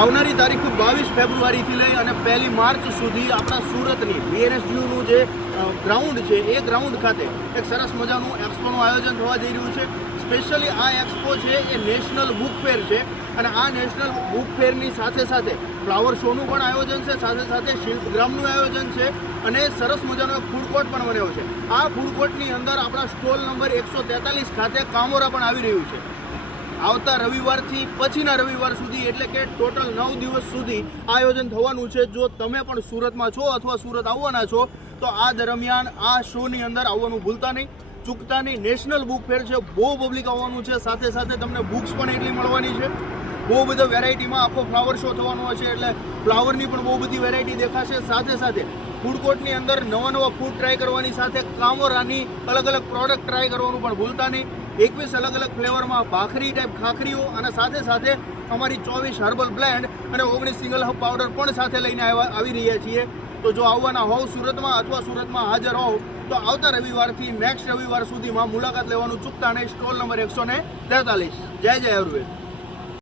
આવનારી તારીખ 22 ફેબ્રુઆરીથી લઈ અને 1 માર્ચ સુધી આપણા સુરતની BNSGUનું જે ગ્રાઉન્ડ છે એ ગ્રાઉન્ડ ખાતે એક સરસ મજાનું એક્સપોનું આયોજન થવા જઈ રહ્યું છે. સ્પેશિયલી આ એક્સપો છે એ નેશનલ બુક ફેર છે અને આ નેશનલ બુક ફેરની સાથે સાથે ફ્લાવર શોનું પણ આયોજન છે, સાથે સાથે શિલ્પગ્રામનું આયોજન છે અને સરસ મજાનો એક ફૂડ કોર્ટ પણ બન્યો છે. આ ફૂડ કોર્ટની અંદર આપણા સ્ટોલ નંબર 143 ખાતે કામોરા પણ આવી રહ્યું છે. આવતા રવિવારથી પછીના રવિવાર સુધી એટલે કે ટોટલ 9 દિવસ સુધી આયોજન થવાનું છે. જો તમે પણ સુરતમાં છો અથવા સુરત આવવાના છો તો આ દરમિયાન આ શોની અંદર આવવાનું ભૂલતા નહીં, ચૂકતા નહીં. નેશનલ બુક ફેર છે, બહુ પબ્લિક આવવાનું છે, સાથે સાથે તમને બુક્સ પણ એટલી મળવાની છે. બહુ બધા વેરાયટીમાં આખો ફ્લાવર શો થવાનો હશે એટલે ફ્લાવરની પણ બહુ બધી વેરાયટી દેખાશે. સાથે સાથે ફૂડ કોર્ટની અંદર નવા ફૂડ ટ્રાય કરવાની સાથે કામોરાની અલગ અલગ પ્રોડક્ટ ટ્રાય કરવાનું પણ ભૂલતા નહીં. 21 અલગ અલગ ફ્લેવરમાં ભાખરી ટાઈપ ખાખરીઓ અને સાથે સાથે અમારી 24 હર્બલ બ્લેન્ડ અને 19 સિંગલ હબ પાવડર પણ સાથે લઈને આવી રહ્યા છીએ. તો જો આવવાના હોવ સુરતમાં અથવા સુરતમાં હાજર હોવ તો આવતા રવિવારથી નેક્સ્ટ રવિવાર સુધીમાં મુલાકાત લેવાનું ચૂકતા નહીં. Stall number 143. જય આયુર્વેદ.